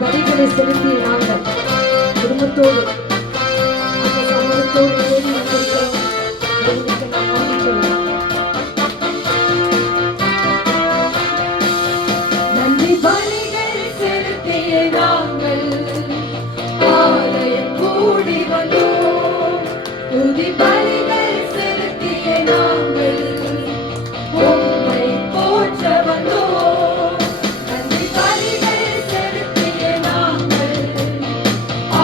பலிகளை செலுத்தி நாங்கள் குடும்பத்தோடு அந்த சமூகத்தோடு தேடி வந்திருக்கிறோம். தேவனுக்கு நாம் நன்றி சொல்லுவோம். நன்றி பலிகள் செலுத்திய நாங்கள் ஆலயம் கூடி வந்தோம். துதி பலிகள் செலுத்திய நாங்கள் உம்மை போற்ற வந்தோம். நன்றி பலிகள் செலுத்திய நாங்கள்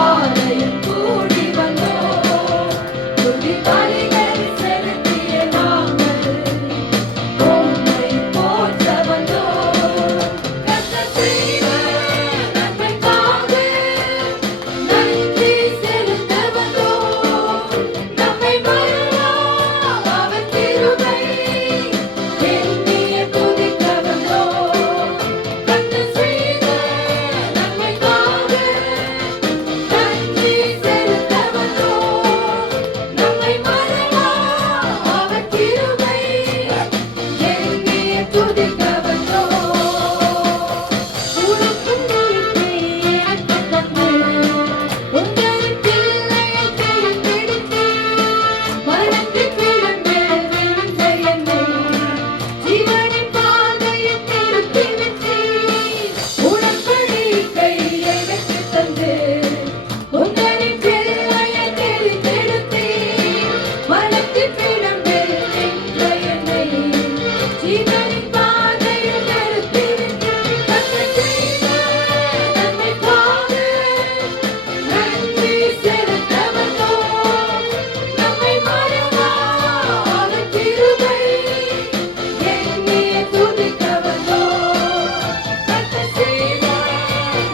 ஆலயம் கூடி வந்தோம். துதி பலிகள் செலுத்திய நாங்கள் உம்மை போற்ற வந்தோம். கர்த்தர் செய்த நன்மைக்காக நன்றி செலுத்த வந்தோம். நம்மை மறவா அவர் கிருபை எண்ணிய துதிக்க வந்தோம். கர்த்தர் செய்த நன்மைக்காக நன்றி செலுத்த வந்தோம். நம்மை மறவா அவர் கிருபை எண்ணிய துதிக்க வந்தோம். உனக்கும் நீக்கி அன்பு தந்து உங்கள் பிள்ளையை தேர்ந்தெடுத்து வளர்ந்து கிளம்பில் விழுந்த என்னை ஜீவனின் பாதையில் நிறுத்தி வந்தீர். உடன்படிக்கையை வெற்றித் தந்து உங்களின் பிள்ளையை தேர்ந்தெடுத்தீர். வளர்ந்து கிளம்பில் நின்ற என்னை ஜீவனின் பாதையில் நிறுத்தி வந்தீர். கர்த்தர் செய்த நன்மைக்காக நன்றி செலுத்த வந்தோம். நம்மை மறவா அவர் கிருபை எண்ணிய துதிக்க வந்தோம். கர்த்தர் செய்த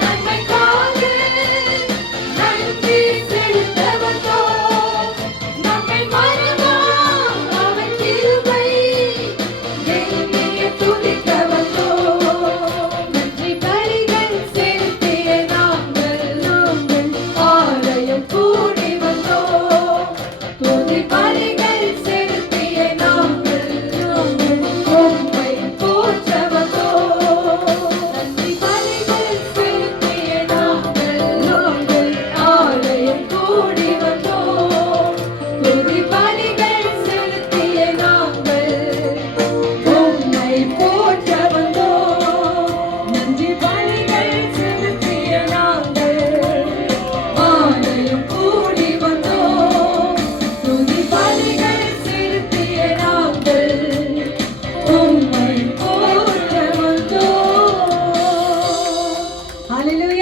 நன்மைக்காக நன்றி செலுத்த வந்தோம். நம்மை மறவா அவர் கிருபை எண்ணிய துதிக்க வந்தோம். நன்றி பலிகள் செலுத்திய நாங்கள் ஆலயம் கூடி வந்தோம். துதி பலிகள் செலுத்திய நாங்கள் உம்மை போற்ற வந்தோம். நன்றி பலிகள் செலுத்திய நாங்கள் ஆலயம் கூடி வந்தோம். துதி பலிகள் செலுத்திய நாங்கள் உம்மை போற்ற வந்தோம். நன்றி பலிகள் செலுத்திய நாங்கள் ஆலயம் கூடி வந்தோம். துதி பலிகள் செலுத்திய நாங்கள் உம்மை போற்ற வந்தோம். ஹல்லேலூயா.